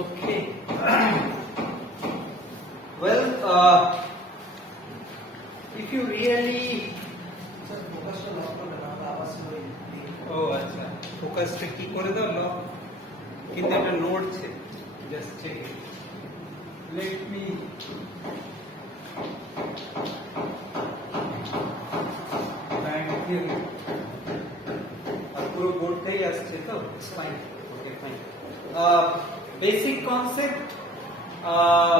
Okay. Well, if you really আচ্ছা ফোকাসটা কি করে দাও লক কিন্তু একটা নোট আছে just check it let me পুরো বোর্ডটাই আসছে তো fine okay fine basic concept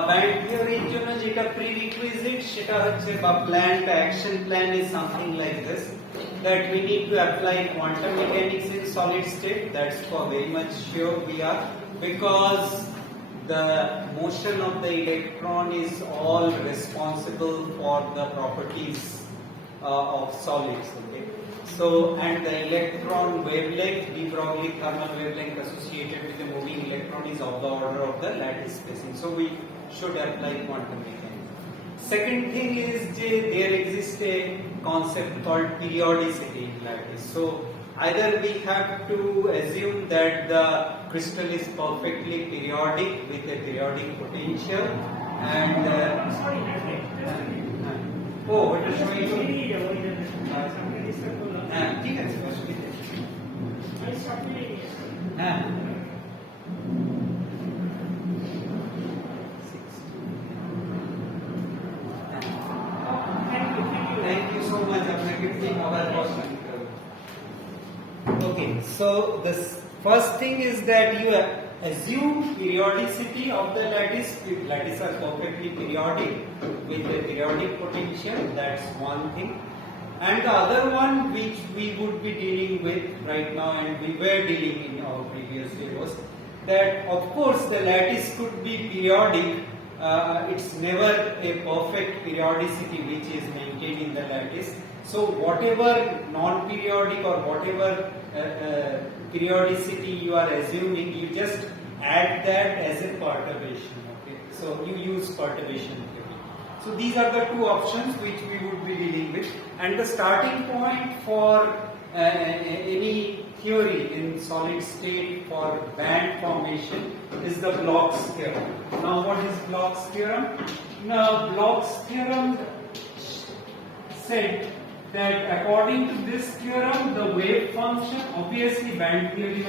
band থিওরির জন্য যেটা প্রিরিকুইজিট সেটা হচ্ছে বা প্ল্যান বা action plan is something like this that we need to apply quantum mechanics in solid state. That's for very much sure we are, because the motion of the electron is all responsible for the properties of solids. Okay, so and the electron wavelength, de Broglie thermal wavelength associated with the moving electron is of the order of the lattice spacing. So we should apply quantum mechanics. Second thing is there exists a concept called periodicity in lattice. So either we have to assume that the crystal is perfectly periodic with a periodic potential and what is showing you? ঠিক আছে Thank you so much. Okay, so the first thing is that you assume periodicity of the lattice. If lattice are perfectly periodic with a periodic potential, that's one thing. And the other one which we would be dealing with right now and we were dealing in our previous day was that of course the lattice could be periodic. It's never a perfect periodicity which is maintained in the lattice. So whatever non-periodic or whatever periodicity you are assuming, you just add that as a perturbation. Okay, so you use perturbation theory. So these are the two options which we would be dealing with, and the starting point for any theory in solid state for band formation is the Bloch's theorem. Now what is Bloch's theorem? Now Bloch's theorem said that according to this theorem the wave function, obviously band theory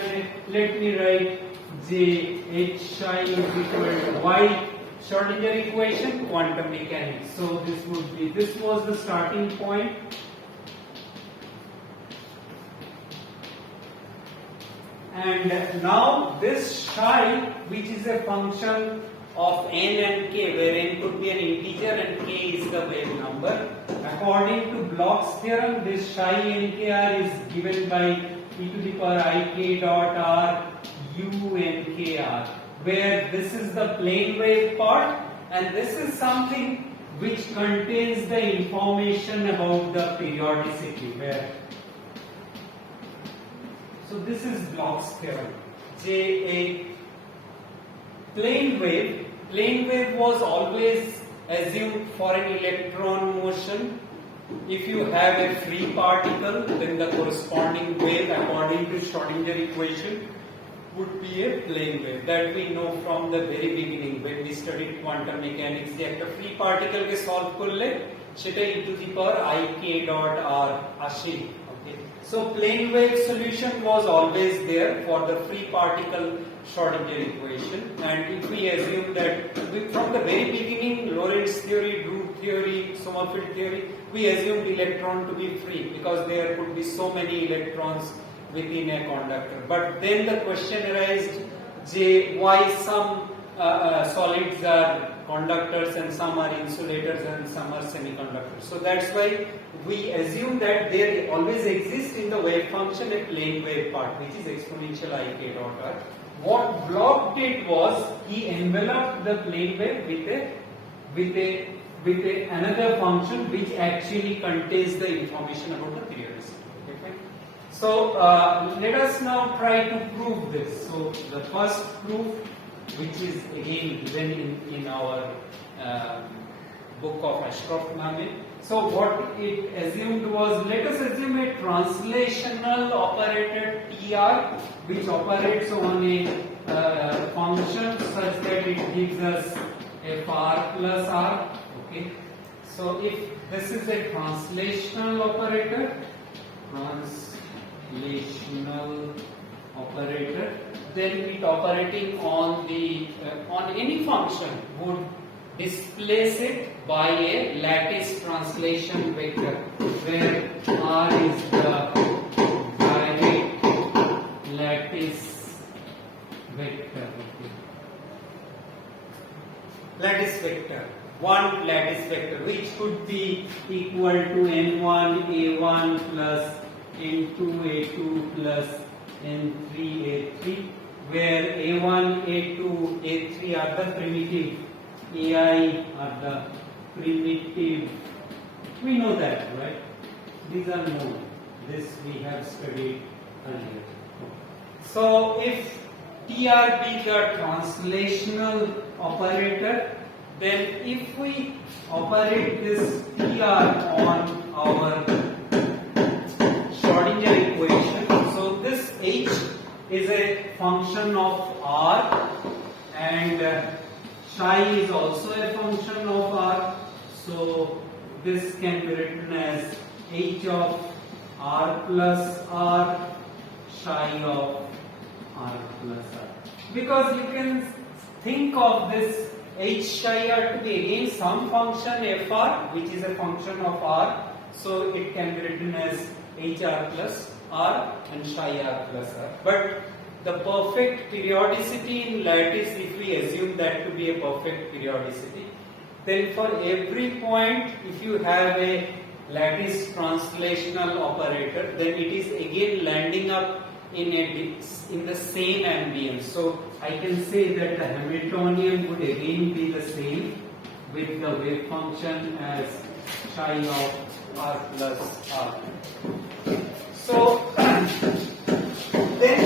let me write J H psi is equal to Y Schrodinger equation, quantum mechanics. So this was the starting point. And now this psi, which is a function of n and k, where n could be an integer and k is the wave number. According to Bloch's theorem, this psi nkr is given by e to the power ik dot r u nkr, where this is the plane wave part and this is something which contains the information about the periodicity. So this is Bloch's theorem. A plane wave was always assumed for an electron motion. If you have a free particle, then the corresponding wave according to Schrodinger equation would be a plane wave. That we know from the very beginning when we studied quantum mechanics. The free particle ke solve korle seta e to the power ik dot r ashe. So plane wave solution was always there for the free particle Schrodinger equation, and if we assume that from the very beginning, Lorentz theory, Drude theory, Sommerfeld theory, we assumed electron to be free because there could be so many electrons within a conductor. But then the question arises, why some solids are conductors and some are insulators and some are semiconductors. So that's why we assume that there always exists in the wave function a plane wave part which is exponential ik dot r. What Bloch did was he enveloped the plane wave with another function which actually contains the information about the periodicity. Okay? So let us now try to prove this. So the first proof, which is again given in our book of Ashcroft-Name. So what it assumed was, let us assume a translational operator TR which operates on a function such gives us fr plus r. Okay. So if this is a translational operator, then it operating on the on any function would displace it by a lattice translation vector, where r is the direct lattice vector. Okay. Lattice vector, one lattice vector, which could be equal to n1 a1 plus n2 a2 plus n3 a3, where a1 a2 a3 are the primitive, ai are the primitive. We know that, right? These are known. This we have studied earlier. So if tr be the translational operator, then if we operate this tr on our Schrodinger equation, so this h is a function of r, and psi is also a function of r. So this can be written as h of r plus r, psi of r plus r. Because you can think of this h psi r to be again some function fr, which is a function of r. So it can be written as hr plus r and psi r plus r. But the perfect periodicity in lattice, if we assume that to be a perfect periodicity, then for every point, if you have a lattice translational operator, then it is again landing up in the same ambience. So I can say that the Hamiltonian would again be the same with the wave function as psi of r plus r. So then,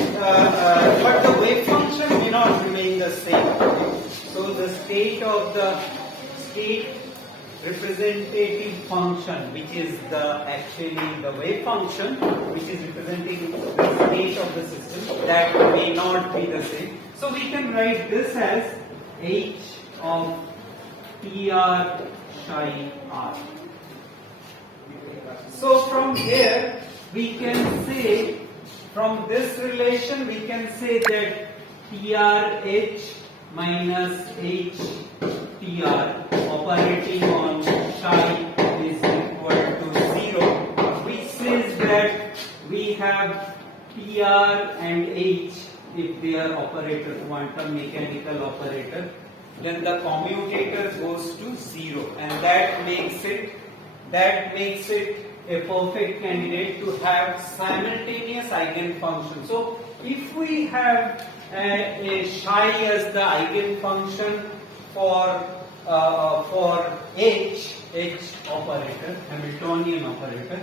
but the wave function may not remain the same. So the state of the state representative function, which is actually the wave function, which is representing the state of the system, that may not be the same. So we can write this as h of tr psi r. So from here we can say, from this relation we can say that trh minus h tr operating on psi is equal to 0, which says that we have tr and h, if they are operator, quantum mechanical operator, then the commutator goes to 0, and that makes it a perfect candidate to have simultaneous eigenfunction. So if we have a psi as the eigenfunction for h operator, Hamiltonian operator,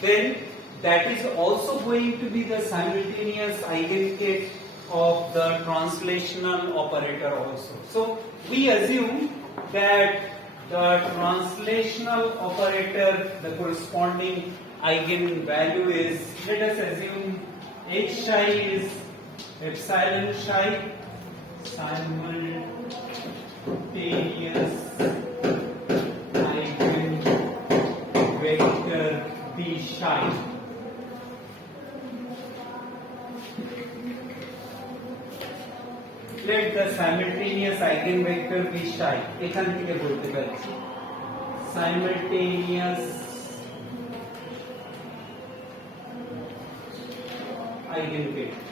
then that is also going to be the simultaneous eigenstate of the translational operator also. So we assume that the translational operator, the corresponding eigenvalue is, let us assume h psi is epsilon psi, simultaneous eigenvector b psi. Let the simultaneous eigenvector be psi. এখান থেকে বলতে পারছি simultaneous eigenvector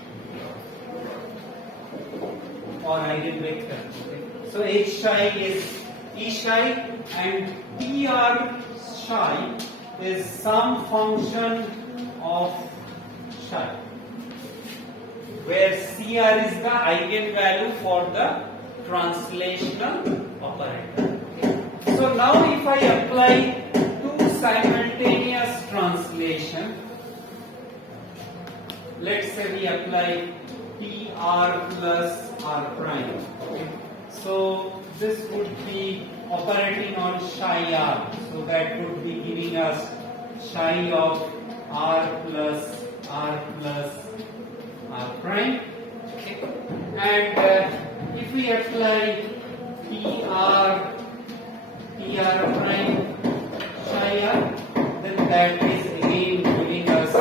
or eigenvector. So h psi is e psi and tr psi is some function of psi, where Cr is the eigenvalue for the translational operator. So now if I apply two simultaneous translation, let's say we apply Tr plus R prime. Okay. So this would be operating on psi R. So that would be giving us psi of R plus R plus R prime. Okay. And if we apply PR prime psi r, then that is again giving us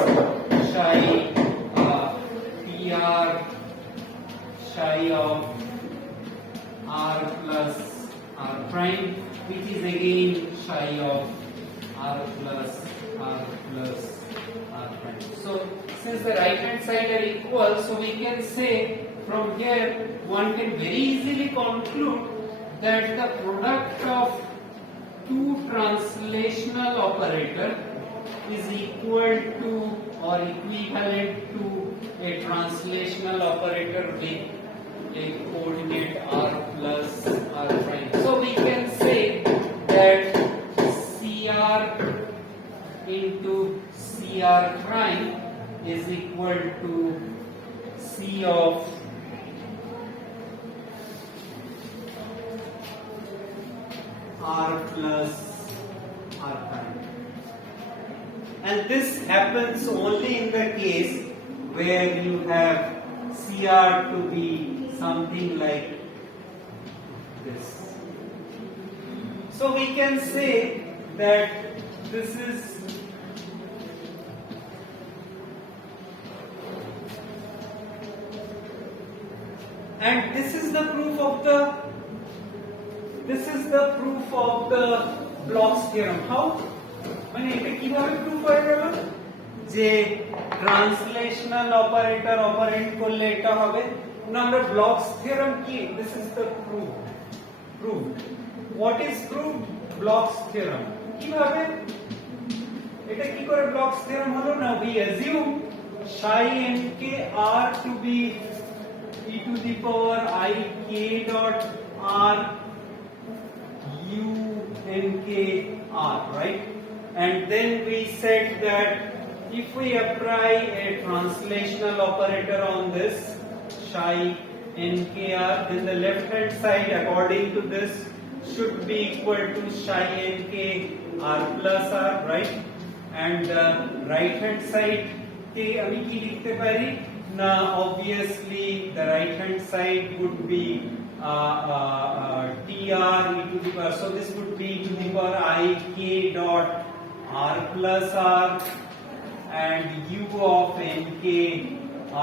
psi PR psi of r plus r prime, which is again psi of r plus r plus r prime. So since the right hand side are equal, so we can say from here one can very easily conclude that the product of two translational operator is equal to or equivalent to a translational operator with a coordinate r plus r prime. So we can say that CR into CR prime is equal to C of r plus r prime. And this happens only in the case where you have CR to be something like this. So we can say that this is and this is the proof of the Bloch's theorem. How? মানে এটা কিভাবে proof হয়ে গেল যে translational operator operate করলে এটা হবে না আমরা Bloch's theorem কি this is the proof what is proved Bloch's theorem কিভাবে এটা কি করে Bloch's theorem হলো না we assume psi nk r to be e to the power I k dot r u nk r, right? And then we said that if we apply a translational operator on this psi nkr, then the left hand side according to this should be equal to psi nk r plus r, right? And the right hand side ke ami ki likhte pari na obviously the right hand side would be tr e to the power, so this would be e to the power I k dot r plus r and u of nk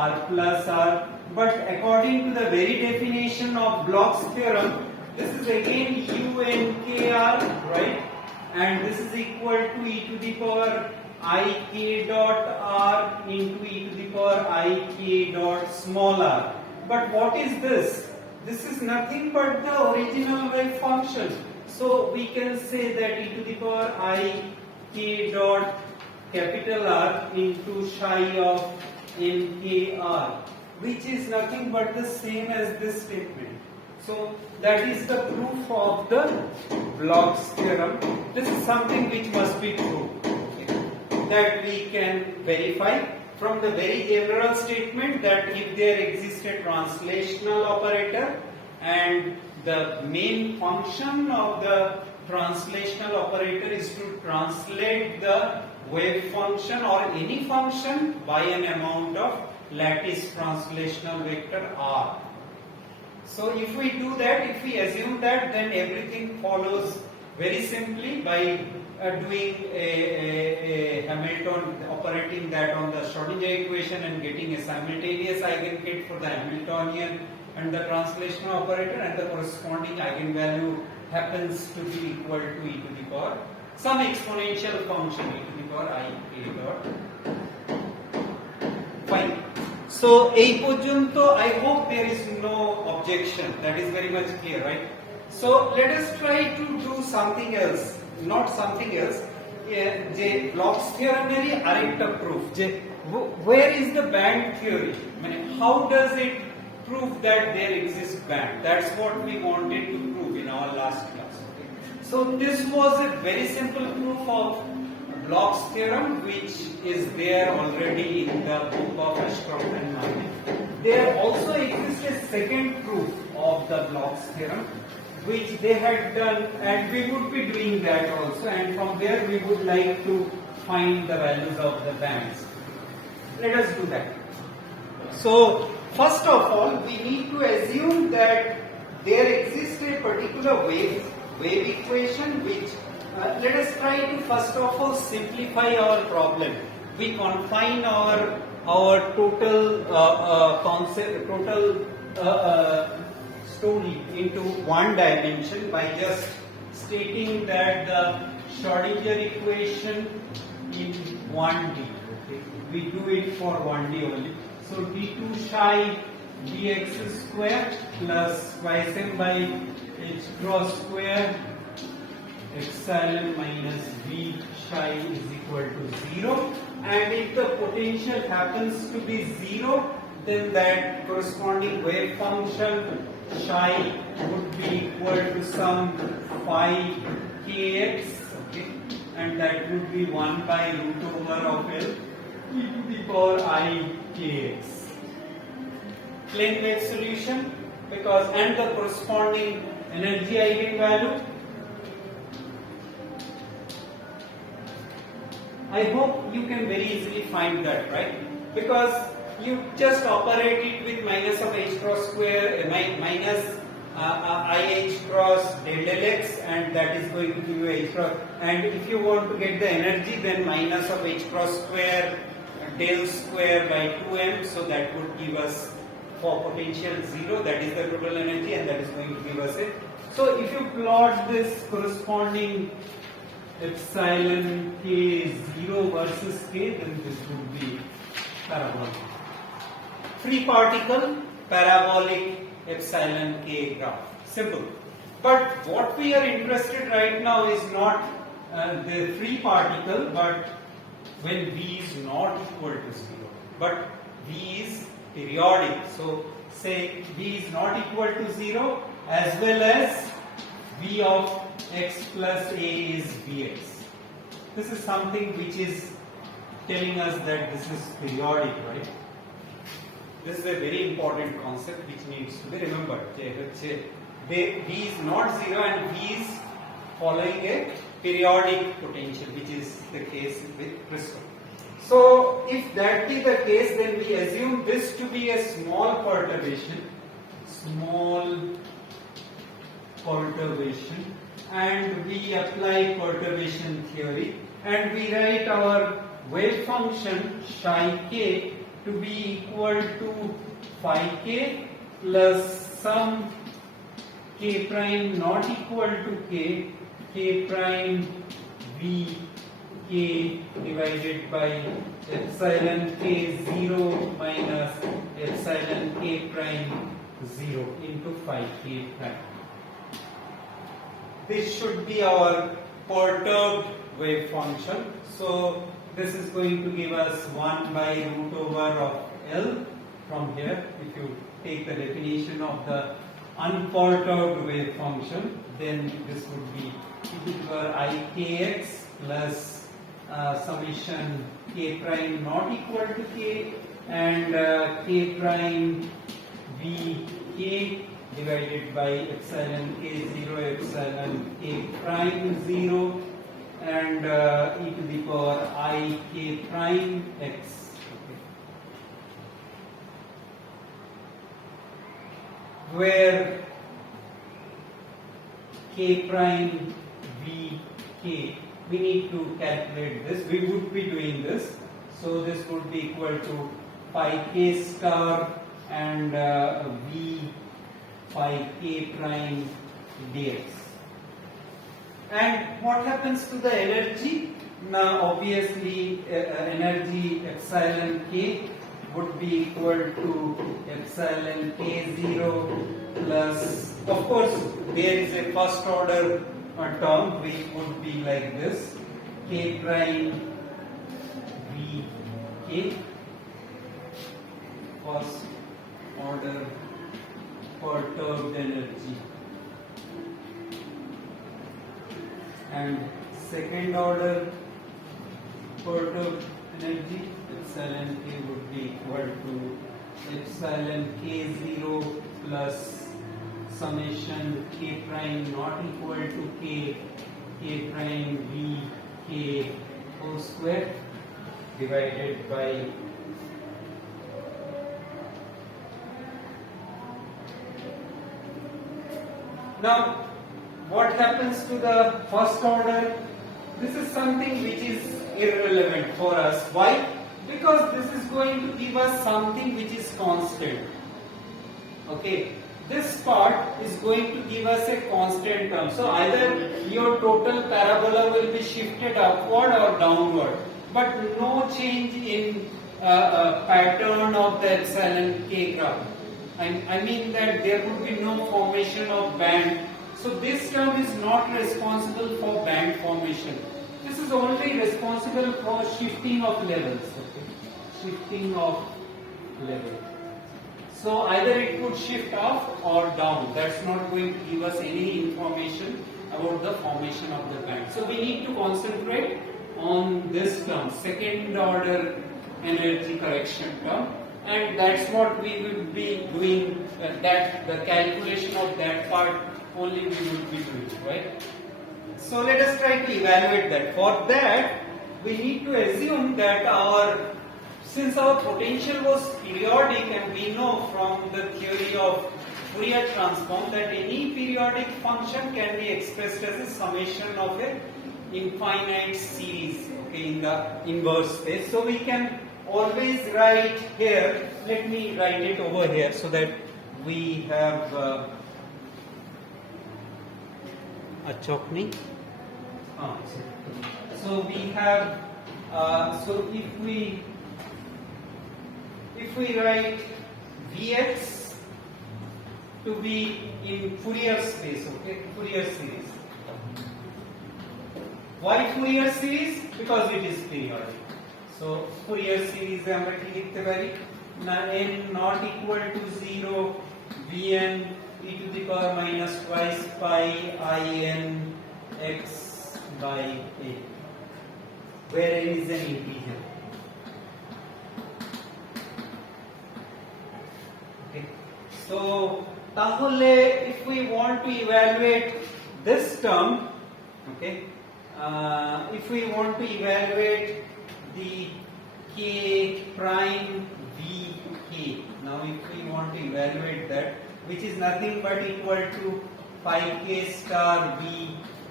r plus r. But according to the very definition of Bloch's theorem, this is again u nk r, right? And this is equal to e to the power I k dot r into e to the power I k dot small r. But what is this? This is nothing but the original wave function. So we can say that e to the power I k dot capital R into psi of nk r, which is nothing but the same as this statement. So that is the proof of the Bloch's theorem. This is something which must be true, okay, that we can verify from the very general statement that if there exists a translational operator and the main function of the translational operator is to translate the wave function or any function by an amount of lattice translational vector r. So if we do that, if we assume that, then everything follows very simply by doing a Hamilton, operating that on the Schrodinger equation and getting a simultaneous eigengate for the Hamiltonian and the translational operator, and the corresponding eigenvalue happens to be equal to e to the power some exponential function e to the power I k dot. Fine. So এই পর্যন্ত I hope there is no objection. That is very much clear, right? So let us try to do something else, not something else. যে Bloch's theorem এরই আরেকটা proof যে where is the band theory, মানে how does it prove that there exists band? That's what we wanted to prove in our last class. Okay? So this was a very simple proof of Bloch's theorem, which is there already in the book of Ashcroft and Martin. There also exists a second proof of the Bloch's theorem, which they had done, and we would be doing that also, and from there we would like to find the values of the bands. Let us do that. So First of all, we need to assume that there exists a particular wave equation which let us try to first of all simplify our problem. We confine our total story into one dimension by just stating that the Schrodinger equation in 1D. Okay. We do it for 1D only. So d2 psi dx square plus Ysm by h cross square epsilon minus v psi is equal to 0. And if the potential happens to be 0, then that corresponding wave function psi would be equal to some phi kx, okay, and that would be 1 by root over of L e to the power I kx. Plane wave solution, because and the corresponding energy eigenvalue. I hope you can very easily find that, right? Because you just operate it with minus of h cross square minus I h cross del del x, and that is going to give you h cross. And if you want to get the energy, then minus of h cross square del square by 2m, so that would give us for potential 0, that is the total energy, and that is going to give us it. So if you plot this corresponding epsilon k 0 versus k, then this would be parabolic. Free particle, parabolic epsilon k graph. Simple. But what we are interested right now is not the free particle, but when v is not equal to 0. But v is periodic. So say v is not equal to 0 as well as v of x plus a is vx. This is something which is telling us that this is periodic, right? This is a very important concept which needs to be remembered. V is not 0 and v is following a periodic potential, which is the case with crystal. So if that be the case, then we assume this to be a small perturbation, and we apply perturbation theory, and we write our wave function psi k to be equal to phi k plus some k prime not equal to k prime v k divided by epsilon k 0 minus epsilon k prime 0 into phi k prime. This should be our perturbed wave function. So this is going to give us 1 by root over of L from here. If you take the definition of the unperturbed wave function, then this would be e to the power I kx plus summation k prime not equal to k and k prime v k divided by epsilon k 0 epsilon k prime 0 and e to the power I k prime x. Okay. Where k prime v k, we need to calculate this. We would be doing this. So this would be equal to phi k star and v phi k prime dx. And what happens to the energy? Now obviously energy epsilon k would be equal to epsilon k 0 plus, of course there is a first order term which would be like this, k prime v k, first order perturbed energy, and second order perturbed energy epsilon k would be equal to epsilon k 0 plus summation k prime not equal to k prime v k whole square divided by Now, what happens to the first order? This is something which is irrelevant for us. Why? Because this is going to give us something which is constant. Okay, this part is going to give us a constant term. So either your total parabola will be shifted upward or downward, but no change in pattern of the epsilon k graph. I mean that there would be no formation of band. So this term is not responsible for band formation. This is only responsible for shifting of levels. Okay? Shifting of level. So either it could shift up or down. That's not going to give us any information about the formation of the band. So we need to concentrate on this term, second order energy correction term, and that's what we will be doing. That the calculation of that part only we will be doing, right? So let us try to evaluate that. For that, we need to assume that since our potential was periodic, and we know from the theory of Fourier transform that any periodic function can be expressed as a summation of an infinite series, okay, in the inverse space. So we can always write here, let me write it over here so that we have a chokni. So we have, so if we write Vx to be in Fourier space, okay, Fourier series. Why Fourier series? Because it is periodic. So Fourier series আমরা কি লিখতে পারি? না n not equal to 0 Vn e to the power minus twice pi in x by a, where n is an integer. Okay. So tahole if we want to evaluate this term, okay, if we want to evaluate the k prime v k, now if we want to evaluate that, which is nothing but equal to phi k star v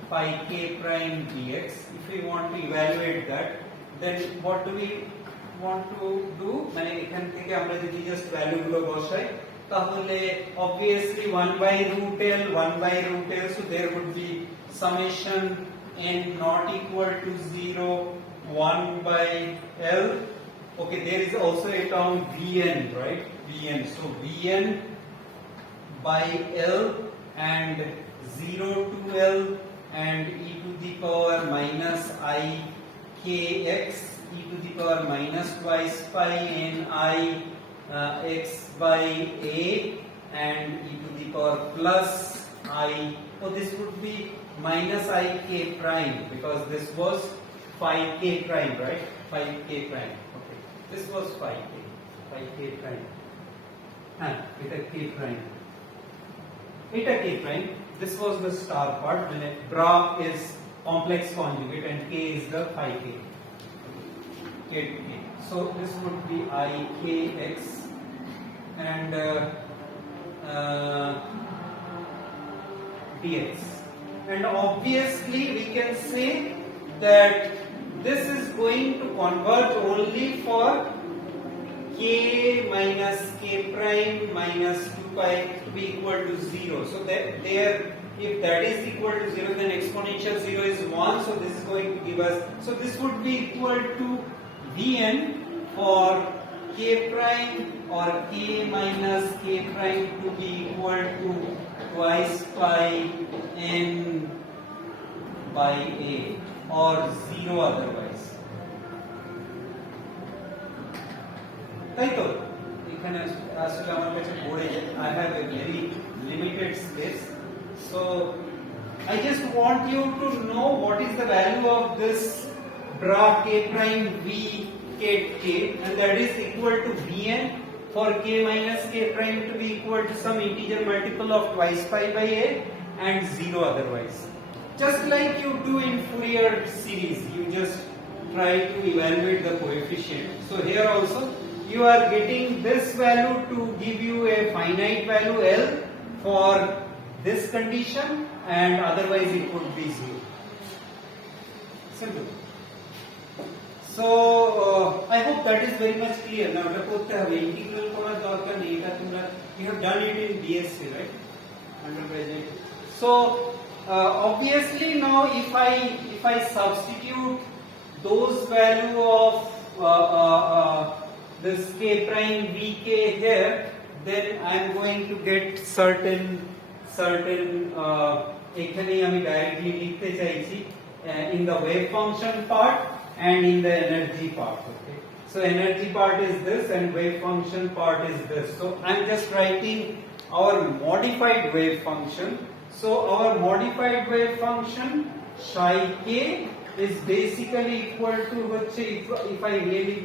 phi k prime dx, if we want to evaluate that, then what do we want to do? মানে এখান থেকে আমরা যদি just value গুলো বসাই তাহলে obviously 1 by root L, 1 by root L, so there would be summation n not equal to 0, 1 by L. Okay, there is also a term Vn, right? Vn. So Vn by L and 0 to L and e to the power minus I kx e to the power minus twice pi n I x by a and e to the power plus I. Oh, this would be minus I k prime because this was phi k prime, right? Phi k prime. Okay, this was phi k prime. Eta k prime. Eta k prime. This was the star part. When Bloch is complex conjugate and k is the phi k. K. So this would be I k x and dx. And obviously we can say that this is going to converge only for k minus k prime minus 2 pi to be equal to 0. So that there, if that is equal to 0, then exponential 0 is 1. So this is going to give us, so this would be equal to Vn for k prime or k minus k prime to be equal to twice pi n by a or 0 otherwise. তাই তো এখানে আসলে আমার কাছে পড়ে I have a very limited space, so I just want you to know what is the value of this Bloch k prime v k k, and that is equal to Vn for k minus k prime to be equal to some integer multiple of twice pi by a and 0 otherwise. Just like you do in Fourier series, you just try to evaluate the coefficient. So here also you are getting this value to give you a finite value L for this condition, and otherwise it would be 0. Simple. So I hope that is very much clear. Now এটা করতে হবে integral করার দরকার নেই, এটা তোমরা you have done it in BSc, right? Undergraduate. So obviously now if I substitute those value of this k prime vk here, then I am going to get certain এখানে আমি ডাইরেক্টলি লিখতে চাইছি in the wave function part and in the energy part. Okay, so energy part is this and wave function part is this. So I'm just writing our modified wave function. So our modified wave function psi k is basically equal to, if I really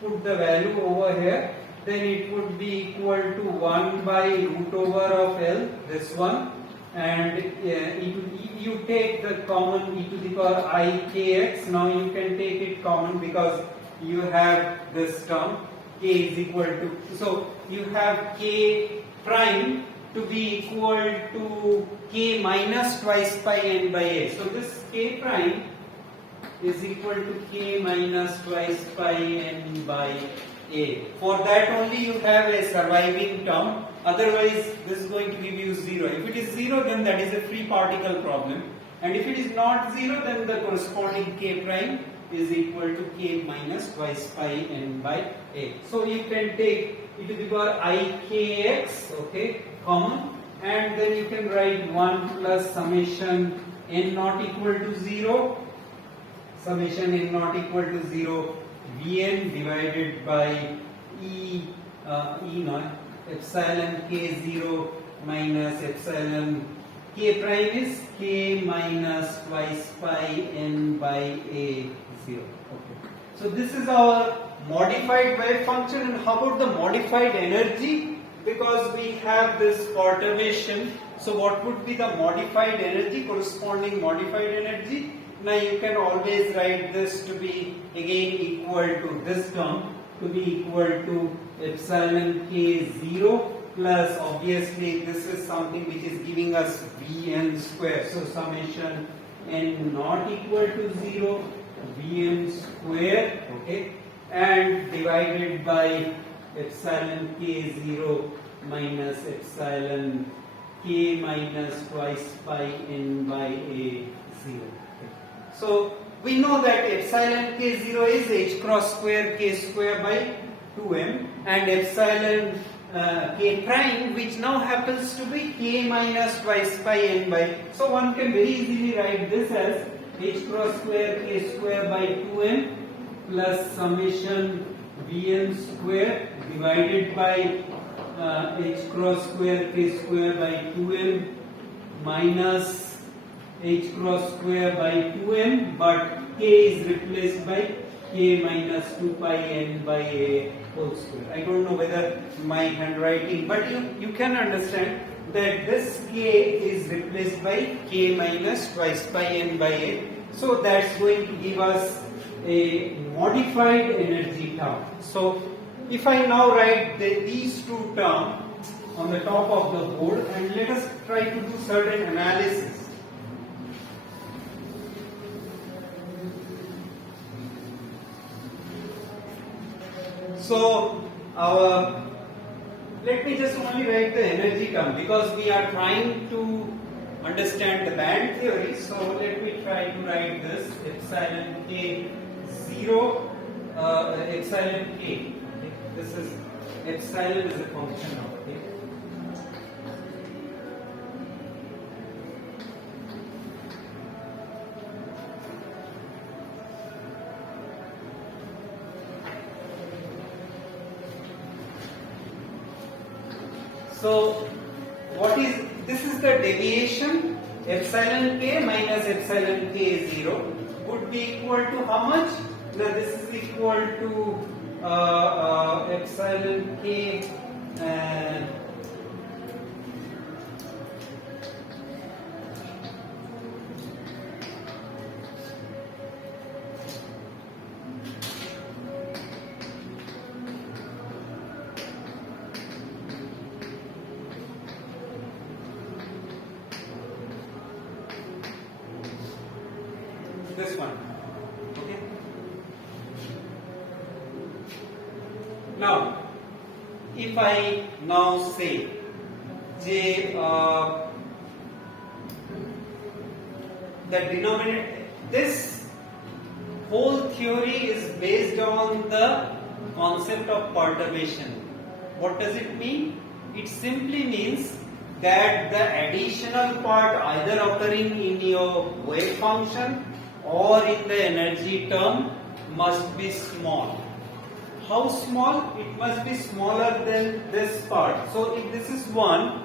put the value over here, then it would be equal to 1 by root over of L, this one, and you take the common e to the power I kx. Now you can take it common because you have this term k is equal to, so you have k prime to be equal to k minus twice pi n by a. So this k prime is equal to k minus twice pi n by a. For that only you have a surviving term, otherwise this is going to give you 0. If it is 0, then that is a free particle problem, and if it is not 0, then the corresponding k prime is equal to k minus twice pi n by a. So you can take e to the power I kx, okay, common, and then you can write 1 plus summation n not equal to 0, summation n not equal to 0 Vn divided by epsilon k0 minus epsilon k prime is k minus twice pi n by a 0. Okay, so this is our modified wave function. And how about the modified energy? Because we have this perturbation, so what would be the modified energy, corresponding modified energy? Now you can always write this to be again equal to this term, to be equal to epsilon k0 plus, obviously this is something which is giving us Vn square, so summation n not equal to 0 Vn square, okay, and divided by epsilon k0 minus epsilon k minus twice pi n by a 0. So we know that epsilon k0 is h cross square k square by 2m, and epsilon k prime, which now happens to be k minus twice pi n by. So one can very easily write this as h cross square k square by 2m plus summation Vn square divided by h cross square k square by 2m minus h cross square by 2m, but k is replaced by k minus 2 pi n by a whole square. I don't know whether my handwriting, but you can understand that this k is replaced by k minus twice pi n by a. So that's going to give us a modified energy term. So if I now write these two terms on the top of the board, and let us try to do certain analysis. So let me just only write the energy term, because we are trying to understand the band theory. So let me try to write this epsilon k0, epsilon k. Okay. This is epsilon is a function of k. So what is this? Is the deviation epsilon k minus epsilon k0 would be equal to how much? Now this is equal to epsilon k this one. Okay. Now, if I now say the denominator, this whole theory is based on the concept of perturbation. What does it mean? It simply means that the additional part either occurring in your wave function or in the energy term must be small. How small? It must be smaller than this part. So if this is 1,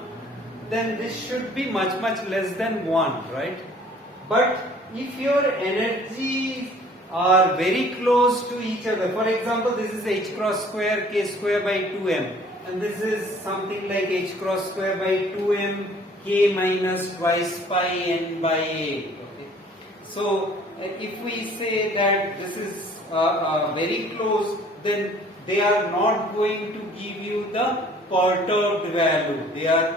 then this should be much less than 1, right? But if your energies are very close to each other, for example, this is h cross square k square by 2m, and this is something like h cross square by 2m k minus twice pi n by a. Okay. So if we say that this is very close, then they are not going to give you the perturbed value. They are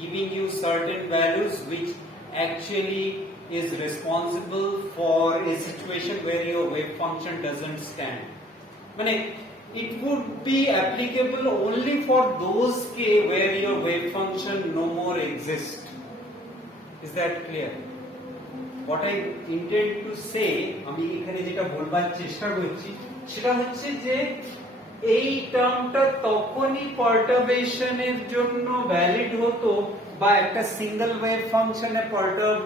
giving you certain values which actually is responsible for a situation where your wave function doesn't stand. It would be applicable only for those k where your wave function no more exists. Is that clear? What I intend to say, আমি এখানে যেটা বলবার চেষ্টা করছি সেটা হচ্ছে যে এই টার্মটা তখনই পার্টারবেশনের জন্য ভ্যালিড হতো বা একটা সিঙ্গেল ওয়েভ ফাংশনে পার্টার্ব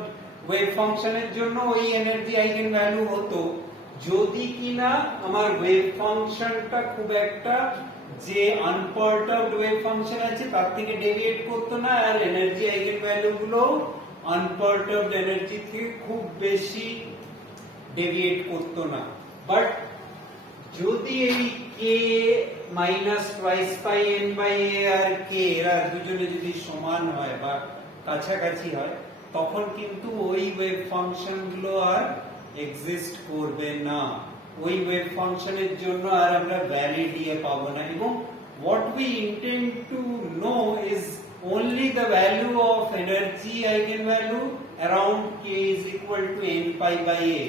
ওয়েভ ফাংশনের জন্য ওই এনার্জি আইগেন ভ্যালু হতো যদি কিনা আমার ওয়েভ ফাংশনটা খুব একটা যে আনপার্টার্বড ওয়েভ ফাংশন আছে তার থেকে ডেভিয়েট করতো না আর এনার্জি আইগেন ভ্যালু গুলো আনপার্টার্বড এনার্জি থেকে খুব বেশি ডেভিয়েট করতো না। বাট যদি এই k minus twice pi n by a আর কে এরা দুজনে যদি সমান হয় বা কাছাকাছি হয় তখন কিন্তু ওই ওয়েভ ফাংশন গুলো আর এক্সিস্ট করবে না, ওই ওয়েভ ফাংশনের জন্য আর আমরা ভ্যালু দিয়ে পাবো না। এবং what we intend to know is only the value of energy eigenvalue around k is equal to n pi by a.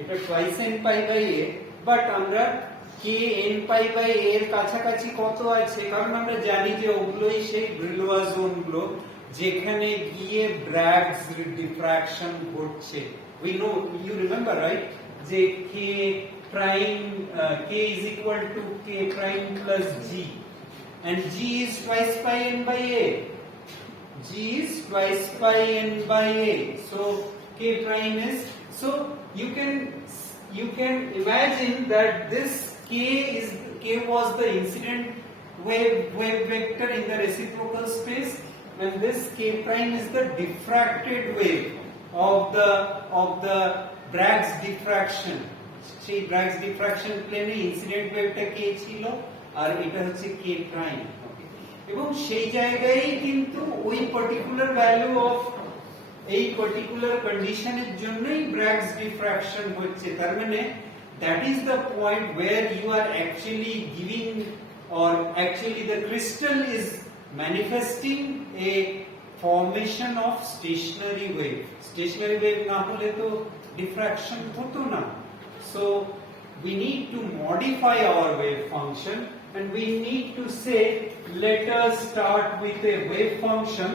এটা twice n pi by a, but আমরা k n pi by a এর কাছাকাছি কত আছে কারণ আমরা জানি যে ওগুলোই সেই ব্রিলোয়া জোন গুলো যেখানে গিয়ে ব্র্যাগস ডিফ্রাকশন ঘটছে। We know, you remember, right? যে k prime k is equal to k prime plus g, and g is twice pi n by a. G is twice pi n by a. So k prime is, so you can imagine that this k was the incident wave vector in the reciprocal space, and this k prime is the diffracted wave of the Bragg's diffraction. সেই Bragg's diffraction plane incident ওয়েভটা k ছিল আর এটা হচ্ছে k prime. এবং সেই জায়গায় কিন্তু ওই পার্টিকুলার ভ্যালু অফ এই পার্টিকুলার কন্ডিশনের জন্যই Bragg's diffraction হচ্ছে। তার মানে that is the point where you are actually giving, or actually the crystal is manifesting a formation of stationary wave. Stationary wave না হলে তো diffraction হতো না। So we need to modify our wave function, and we need to say let us start with a wave function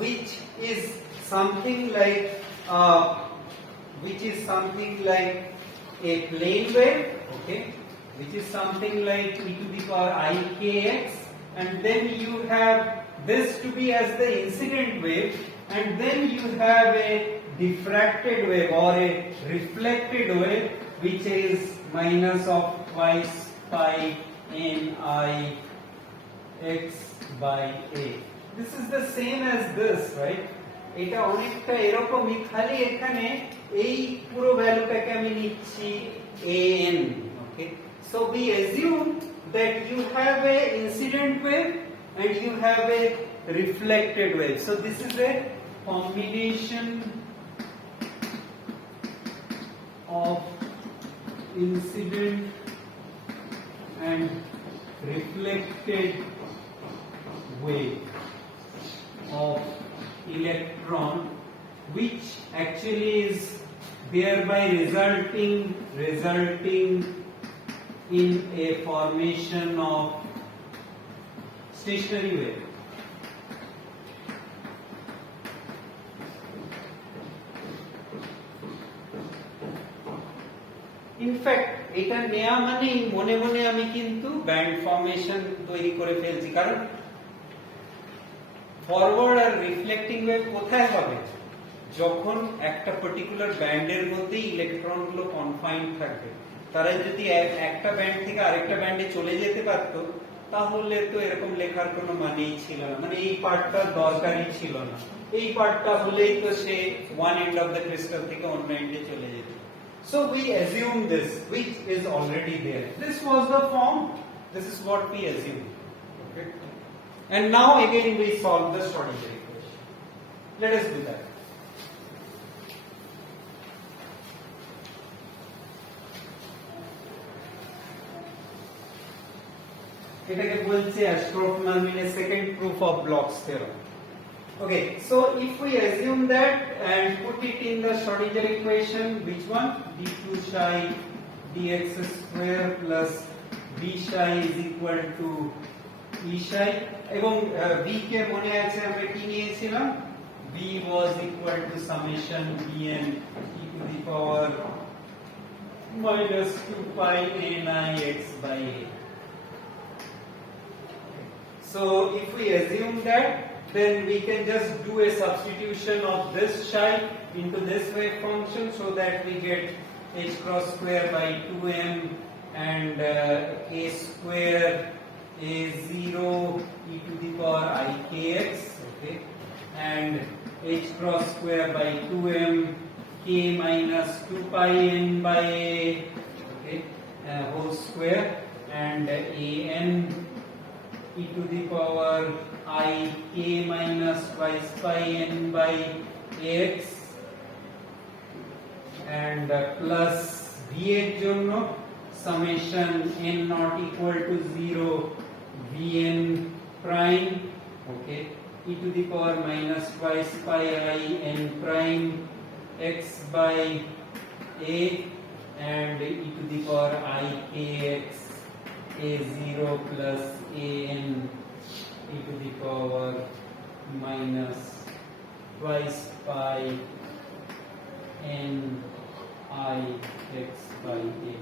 which is something like a plane wave, okay, which is something like e to the power I kx, and then you have this to be as the incident wave, and then you have a diffracted wave or a reflected wave which is minus of twice pi n I x by a. This is the same as this, right? এটা অনেকটা এরকমই, খালি এখানে এই পুরো ভ্যালুটাকে আমি নিচ্ছি an. Okay, so we assume that you have a incident wave and you have a reflected wave. So this is a combination of incident and reflected wave of electron, which actually is thereby resulting in a formation of stationary wave. In fact এটা নেয়া মানেই মনে মনে আমি কিন্তু band formation তৈরি করে ফেলছি, কারণ ফরওয়ার্ড আর রিফ্লেক্টিং ওয়েভ কোথায় হবে? যখন একটা পার্টিকুলার ব্যান্ডের মধ্যেই ইলেকট্রনগুলো কনফাইন্ড থাকবে। তারা যদি একটা ব্যান্ড থেকে আরেকটা ব্যান্ডে চলে যেতে পারতো, তাহলে তো এরকম লেখার কোনো মানেই ছিল না, মানে এই পার্টটা দরকারই ছিল না। এই পার্টটা হলেই তো সে one end of the crystal থেকে অন্য এন্ডে চলে যেত। So we assume this, which is already there. This was the form. This is what we assume. Okay. And now again we solve the Schrodinger equation. Let us do that. এটাকে বলছে Astroff-Mermin second proof of Bloch's theorem. Okay, so if we assume that and put it in the Schrodinger equation, which one? d2 psi dx square plus b psi is equal to e psi, এবং b কে মনে আছে আমরা কি নিয়েছিলাম? b was equal to summation bn e to the power minus 2 pi ni x by a. So if we assume that, then we can just do a substitution of this psi into this wave function, so that we get h cross square by 2m and a square a0 e to the power I kx, okay, and h cross square by 2m k minus 2 pi n by a, okay, whole square, and an e to the power I k minus twice pi n by x, and plus v এর জন্য summation n not equal to 0 vn prime, okay, e to the power minus twice pi I n prime x by a, and e to the power I kx a0 plus an e to the power minus twice pi n I x by a.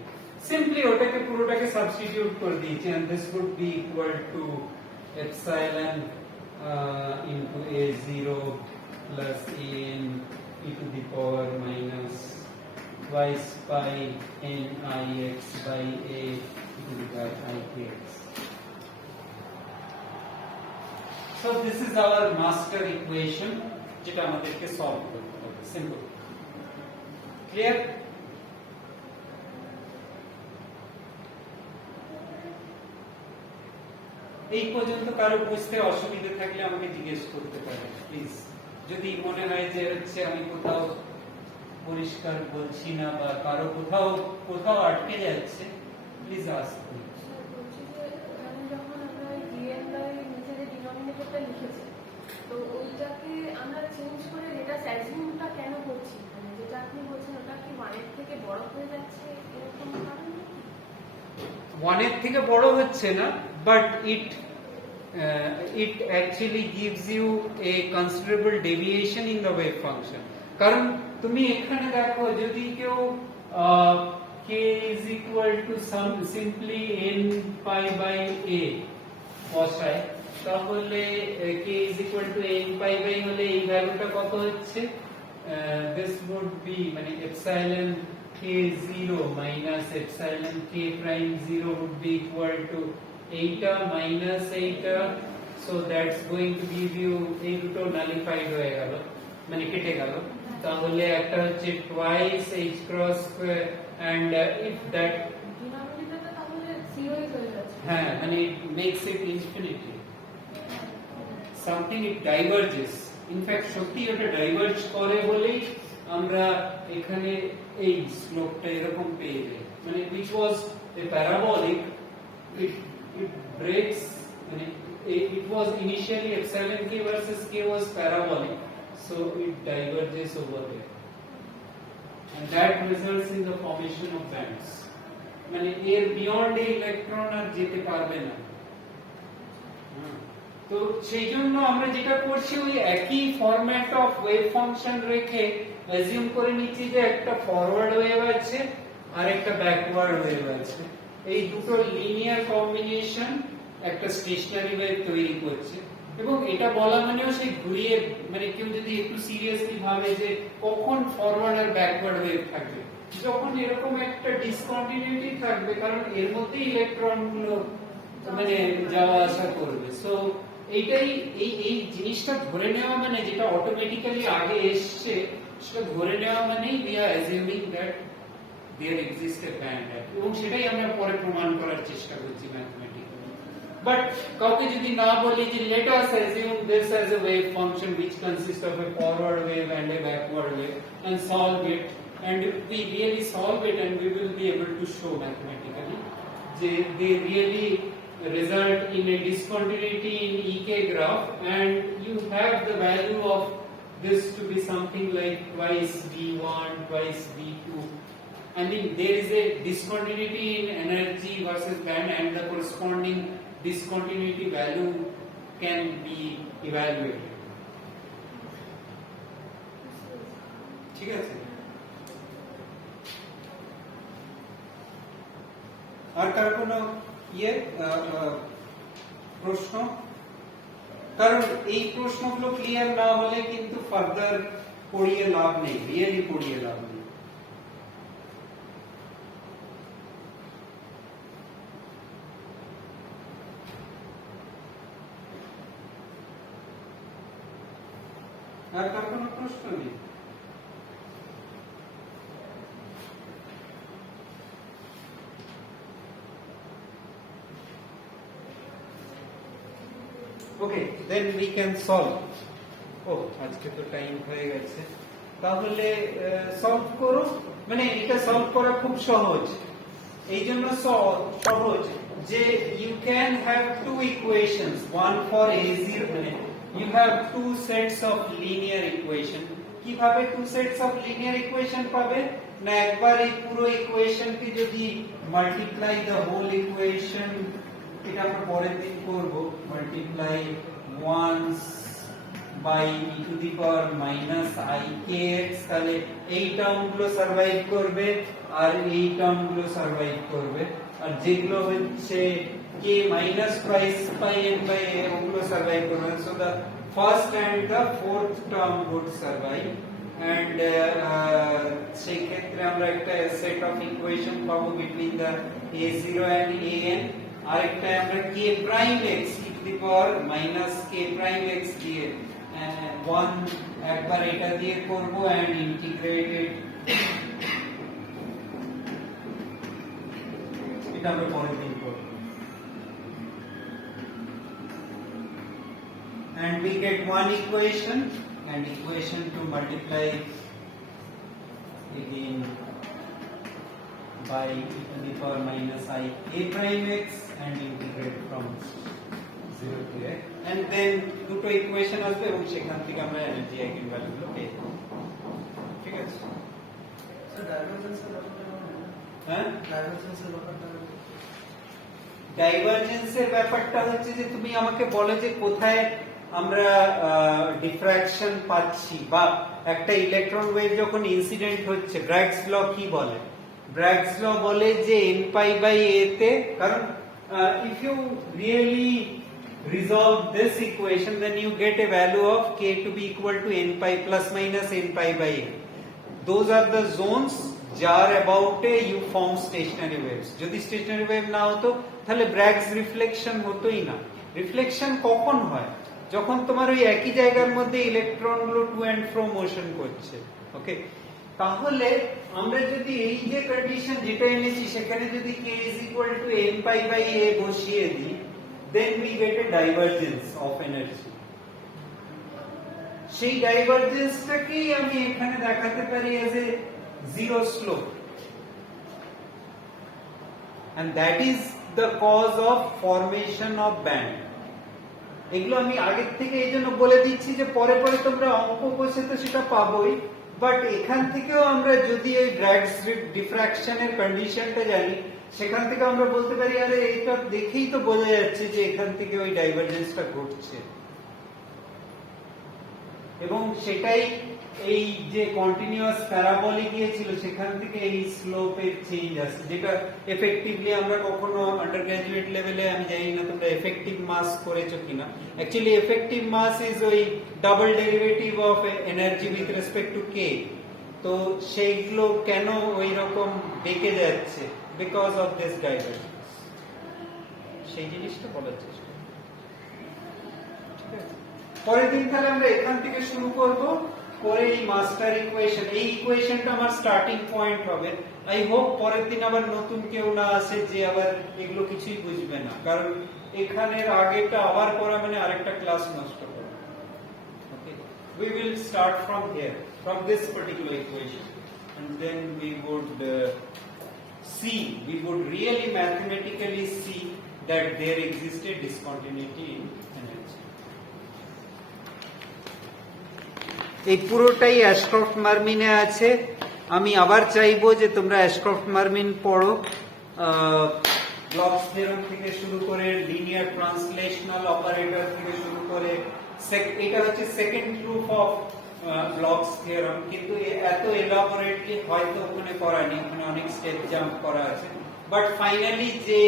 Simply ওটাকে পুরোটাকে substitute করে দিয়েছি, and this would be equal to epsilon into a0 plus an e to the power minus twice pi n I x by a e to the power I kx. So this is our master equation, যেটা আমাদেরকে solve করতে হবে। Simple, clear? এই পর্যন্ত কারো বুঝতে অসুবিধা থাকলে আমাকে জিজ্ঞেস করতে পারে প্লিজ। যদি মনে হয় যে হচ্ছে আমি কোথাও পরিষ্কার বলছি না বা কারো কোথাও আটকে যাচ্ছে, প্লিজ আসুন। তো ওইটাকে আমরা চেঞ্জ করে এটা অ্যাজিউমটা কেন করছি, মানে যেটা আপনি বলছেন ওটা কি 1 এর থেকে বড় হয়ে যাচ্ছে এরকম কারণ? 1 এর থেকে বড় হচ্ছে না, but it actually gives you a considerable deviation in the wave function. কারণ তুমি এখানে দেখো, যদি কেউ k is equal to simply n pi by a বসায়, তাহলে k is equal to n pi by হলে এই ভ্যালুটা কত হচ্ছে? this would be মানে epsilon k0 minus epsilon k prime 0 would be equal to eta minus eta, so that's going to give you এই দুটো nullified হয়ে গেল, মানে কেটে গেল। তাহলে একটা হচ্ছে twice h cross square, and if that ডিনোমিনেটরটা তাহলে 0 হয়ে যাচ্ছে। হ্যাঁ, মানে it makes it infinity, something it diverges. In fact সত্যি এটা ডাইভার্জ করে বলেই আমরা এখানে এই স্লোপটা এরকম পেয়ে যাই, মানে which was a parabolic, it breaks, মানে it was initially epsilon k versus k was parabolic, so it diverges over there. and that results in the formation of bands. মানে এর বিয়ন্ড ইলেকট্রন আর যেতে পারবে না। তো সেই জন্য আমরা যেটা করছি ওই একই ফরম্যাট অফ ওয়েভ ফাংশন রেখে অ্যাজিউম করে নিচ্ছি যে একটা ফরওয়ার্ড ওয়েভ আছে আর একটা ব্যাকওয়ার্ড ওয়েভ আছে, এই দুটো লিনিয়ার কম্বিনেশন একটা স্টেশনারি ওয়েভ তৈরি করছে। এবং এটা বলা মানেও সেই ঘুরিয়ে, মানে কেউ যদি একটু সিরিয়াসলি ভাবে যে কখন ফরওয়ার্ড আর ব্যাকওয়ার্ড ওয়েভ থাকবে, যখন এরকম একটা ডিসকন্টিনিউটি থাকবে, কারণ এর মধ্যে ইলেকট্রন গুলো মানে যাওয়া আসা করবে। সো এইটাই এই জিনিসটা ধরে নেওয়া মানে, যেটা অটোমেটিক্যালি আগে এসছে সেটা ধরে নেওয়া মানেই we are assuming that there exists a band, এবং সেটাই আমরা পরে প্রমাণ করার চেষ্টা করছি ম্যাথমেটিক্যালি। বাট কাউকে যদি না বলি যে let us assume this as a wave function which consists of a forward wave and a backward wave and solve it, and if we really solve it, and we will be able to show mathematically that they really result in a discontinuity in EK graph, and you have the value of this to be something like twice V1 twice V2. I mean there is a discontinuity in energy versus band, and the corresponding discontinuity value can be evaluated. ঠিক আছে? আর কার কোনো প্রশ্ন? কারণ এই প্রশ্নগুলো clear না হলে কিন্তু ফার্দার পড়িয়ে লাভ নেই, রিয়েলি পড়িয়ে লাভ নেই। আর কার কোনো প্রশ্ন নেই? Okay, then we can solve. Oh, আজকে তো টাইম হয়ে গেছে, তাহলে সলভ করো। মানে এটা সলভ করা খুব সহজ, এই জন্য সহজ যে you can have two equations, one for A0, মানে you have two sets of linear equation। কিভাবে two sets of linear equation পাবে? না একবার এই পুরো ইকুয়েশনকে যদি মাল্টিপ্লাই the whole equation, এটা আমরা পরের দিন করব, multiply once by e to the power minus ikx, তাহলে এই টার্মগুলো সারভাইভ করবে আর এই টার্মগুলো সারভাইভ করবে, আর যেগুলো হচ্ছে k minus twice pi n by a ওগুলো সারভাইভ করবে। So the first and the fourth term would survive, and সেই ক্ষেত্রে আমরা একটা সেট অফ ইকুয়েশন পাবো between the a0 and an। আরেকটা আমরা k prime x e to the power minus k prime x দিয়ে one একবার এটা দিয়ে করব and integrated, এটা আমরা পরের দিন করব। And we get one equation, and equation to multiply again by e to the power minus I k prime x and integrate from 0 to a, and then দুটো ইকুয়েশন আসবে এবং সেখান থেকে আমরা এনার্জি আইগেন ভ্যালুগুলো পেয়ে যাব। ঠিক আছে স্যার? ডাইভারজেন্সের ব্যাপারটা হ্যাঁ, ডাইভারজেন্সের ব্যাপারটা হচ্ছে যে তুমি আমাকে বলে যে কোথায় আমরা ডিফ্র্যাকশন পাচ্ছি, বা একটা ইলেকট্রন ওয়েভ যখন ইনসিডেন্ট হচ্ছে, ব্র্যাগস ল কি বলে? ব্র্যাগস ল বলে যে n pi by a তে, কারণ if you really resolve this equation then you get a value of k to be equal to n pi plus minus n pi by a. Those are the zones যার about a you form stationary waves. যদি stationary wave না হতো তাহলে ব্র্যাগস reflection হতোই না। Reflection কখন হয়? যখন তোমার ওই একই জায়গার মধ্যে ইলেকট্রনগুলো টু এন্ড ফ্রো মোশন করছে। ওকে, তাহলে আমরা যদি এই যে কন্ডিশন যেটা এনেছি সেখানে যদি k is equal to n pi by a বসিয়ে দিই, then we get a divergence of energy। সেই ডাইভারজেন্সটাকেই আমি এখানে দেখাতে পারি as a zero slope, and that is the cause of formation of band। এগুলো আমি আগের থেকে এই জন্য বলে দিচ্ছি যে পরে পরে তোমরা অঙ্ক কষে তো সেটা পাবোই, বাট এখান থেকেও আমরা যদি এই ড্র্যাগ ডিফ্রাকশনের কন্ডিশনটা জানি, সেখান থেকে আমরা বলতে পারি আরে এটা দেখেই তো বোঝা যাচ্ছে যে এখান থেকে ওই ডাইভারজেন্সটা ঘটছে, এবং সেটাই এই যে কন্টিনিউয়াস প্যারাবোলিক গিয়েছিল সেখান থেকে এই স্লোপের চেঞ্জ আসছে, যেটা এফেক্টিভলি আমরা কখনো আন্ডার গ্রাজুয়েট লেভেলে, আমি জানি না তোমরা এফেক্টিভ মাস করেছো কিনা, অ্যাকচুয়ালি এফেক্টিভ মাস ইজ ওই double derivative of energy with respect to k. তো সেইগুলো কেন ওই রকম বেঁকে যাচ্ছে, বিকজ অফ দিস ডাইভারজেন্স, সেই জিনিসটা বলার চেষ্টা। ঠিক আছে, পরের দিন তাহলে আমরা এখান থেকে শুরু করব, করে এই মাস্টার ইকুয়েশন, এই ইকুয়েশনটা আমার স্টার্টিং পয়েন্ট হবে। আই হোপ পরের দিন আবার নতুন কেউ না আসে যে আবার এগুলো কিছুই বুঝবে না, কারণ এখানের আগেটা আবার করা মানে আরেকটা ক্লাস নষ্ট করা। ওকে, we will start from here, from this particular equation, and then we would see, we would really mathematically see that there existed discontinuity in energy. এই পুরোটাই অ্যাশক্রফট মার্মিনে আছে। আমি আবার চাইবো যে তোমরা অ্যাশক্রফট মার্মিন পড়ো, ব্লকস থিওরেম থেকে শুরু করে লিনিয়ার ট্রান্সলেশনাল অপারেটর থেকে শুরু করে, এটা হচ্ছে second proof of blocks theorem, কিন্তু এত এলাবোরেটলি হয়তো ওখানে করা নেই, ওখানে অনেক স্টেপ জাম্প করা আছে। বাট ফাইনালি যে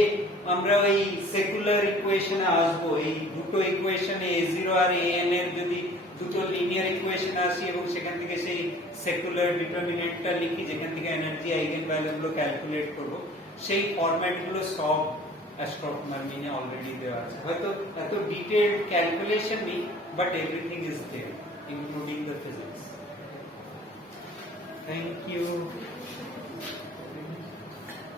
আমরা ওই সেকুলার ইকুয়েশনে আসবো, এই দুটো ইকুয়েশনে a0 আর an এর যদি দুটো লিনিয়ার ইকুয়েশন আসি এবং সেখান থেকে সেই সেকুলার ডিটারমিনেন্টটা লিখি, যেখান থেকে এনার্জি আইগেন ভ্যালুগুলো ক্যালকুলেট করব, সেই ফরম্যাটগুলো সব অ্যাশক্রফট মার্মিনে অলরেডি দেওয়া আছে। হয়তো এত ডিটেইলড ক্যালকুলেশন নেই, but everything is there including the physics. Thank you.